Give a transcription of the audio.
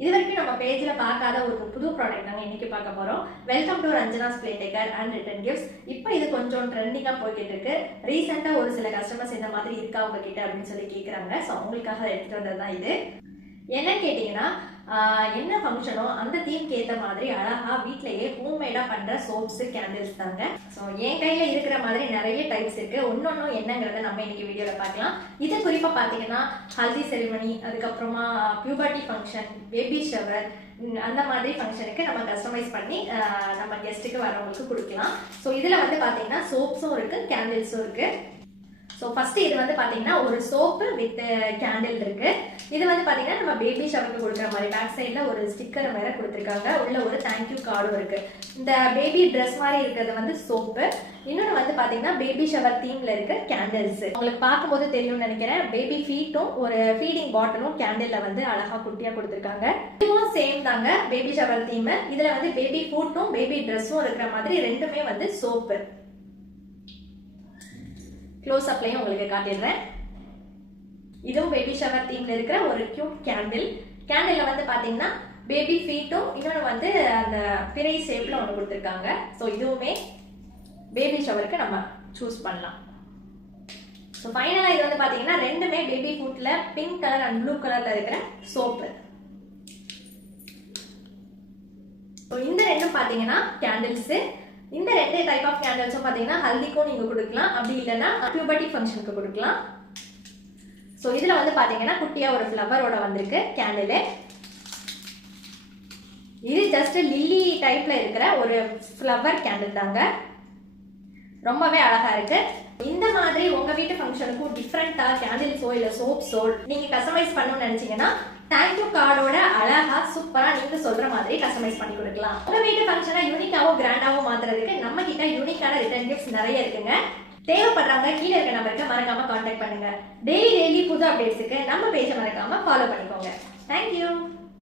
இது வரைக்கும் நம்ம பேஜ்ல பார்க்காத ஒரு புது ப்ராடக்ட் நாங்கள் இன்னைக்கு பார்க்க போறோம். Welcome to Ranjana's play decor and return gifts இப்போ இது கொஞ்சம் ட்ரெண்டிங்காக போய்கிட்டு இருக்கு. ரீசெண்டாக ஒரு சில கஸ்டமர்ஸ் இந்த மாதிரி இருக்கா உங்ககிட்ட அப்படின்னு சொல்லி கேட்குறாங்க ஸோ அவங்களுக்காக எடுத்துட்டு வந்தது தான் இது. என்னன்னு கேட்டிங்கன்னா என்ன ஃபங்க்ஷனோ அந்த தீம்க்கு ஏற்ற மாதிரி அழகா வீட்லயே ஹோம்மேடாக பண்ணுற சோப்ஸ் கேண்டில்ஸ் தாங்க. ஸோ என் கையில் இருக்கிற மாதிரி நிறைய டைப்ஸ் இருக்கு. ஒன்னொன்னும் என்னங்கிறத நம்ம இன்னைக்கு வீடியோவில் பார்க்கலாம். இது குறிப்பாக பார்த்தீங்கன்னா ஹல்தி செரிமனி அதுக்கப்புறமா பியூபர்ட்டி ஃபங்க்ஷன் பேபி ஷவர் அந்த மாதிரி ஃபங்க்ஷனுக்கு நம்ம கஸ்டமைஸ் பண்ணி நம்ம கெஸ்ட்டுக்கு வரவங்களுக்கு கொடுக்கலாம். ஸோ இதில் வந்து பார்த்தீங்கன்னா சோப்ஸும் இருக்குது கேண்டில்ஸும் இருக்குது ஸோ ஃபர்ஸ்ட் இது வந்து பார்த்தீங்கன்னா ஒரு சோப்பு வித் கேண்டில் இருக்கு. இது வந்து பார்த்தீங்கன்னா நம்ம பேபி ஷவருக்கு கொடுக்குற மாதிரி பேக் சைடில் ஒரு ஸ்டிக்கர் வேற கொடுத்துருக்காங்க. உள்ள ஒரு தேங்க்யூ கார்டும் இருக்கு. இந்த பேபி ட்ரெஸ் மாதிரி இருக்கிறது வந்து சோப்பு இன்னொன்று வந்து பார்த்தீங்கன்னா பேபி ஷவர் தீம்ல இருக்க கேண்டில்ஸ் உங்களுக்கு பார்க்கும்போது தெரியும்னு நினைக்கிறேன். பேபி ஃபீட்டும் ஒரு ஃபீடிங் பாட்டிலும் கேண்டில்ல வந்து அழகா குட்டியா கொடுத்துருக்காங்க. இதுவும் சேம் தாங்க பேபி ஷவர் தீம் இதுல வந்து பேபி ஃபுட்டும் பேபி ட்ரெஸ்ஸும் இருக்கிற மாதிரி ரெண்டுமே வந்து சோப்பு க்ளோஸ் அப்லையும் உங்களுக்கு காட்டிடுறேன். இதுவும் பேபி ஷவர் தீம்ல இருக்கிற ஒரு கியூட் கேண்டில் கேண்டில்ல வந்து பாத்தீங்கன்னா பேபி ஃபீட்டும் இன்னொன்று வந்து அந்த பிறை ஷேப்ல ஒன்று கொடுத்துருக்காங்க. ஸோ இதுவுமே பேபி ஷவருக்கு நம்ம சூஸ் பண்ணலாம். ஸோ ஃபைனலாக இது வந்து பார்த்தீங்கன்னா ரெண்டுமே பேபி ஃபுட்டில் பிங்க் கலர் அண்ட் ப்ளூ கலரில் இருக்கிற சோப்பு ஸோ இந்த ரெண்டும் பார்த்தீங்கன்னா கேண்டில்ஸு இந்த ரெண்டு டைப் ஆஃப் கேண்டில்ஸும் பார்த்தீங்கன்னா ஹல்திக்கும் நீங்கள் கொடுக்கலாம். அப்படி இல்லைன்னா பியூபர்ட்டி ஃபங்க்ஷனுக்கு கொடுக்கலாம். ஸோ இதில் வந்து பார்த்தீங்கன்னா குட்டியாக ஒரு ஃப்ளவரோட வந்திருக்கு கேண்டிலு இது ஜஸ்ட் லில்லி டைப்பில் இருக்கிற ஒரு ஃப்ளவர் கேண்டில் தாங்க. ரொம்பவே அழகாக இருக்குது இந்த மாதிரி உங்கள் வீட்டு ஃபங்க்ஷனுக்கும் டிஃப்ரெண்ட்டாக கேண்டில்ஸோ இல்லை சோப்ஸோ நீங்கள் கஸ்டமைஸ் பண்ணணும்னு நினைச்சீங்கன்னா தேங்க்யூ கார்டோட அழகா சூப்பரா நீங்க சொல்ற மாதிரி கஸ்டமைஸ் பண்ணி கொடுக்கலாம். உங்க வீட்டு ஃபங்க்ஷனாக யூனிக்காவும் கிராண்டாவும் மாத்துறதுக்கு நம்ம கிட்ட யூனிக்கான ரிட்டர்ன் கிஃப்ட்ஸ் நிறைய இருக்குங்க. தேவைப்படுறவங்க கீழே இருக்க நம்பருக்கு மறக்காம கான்டாக்ட் பண்ணுங்க. டெய்லி டெய்லி புது அப்டேட்ஸுக்கு நம்ம பேஜை மறக்காம ஃபாலோ பண்ணிக்கோங்க. தேங்க்யூ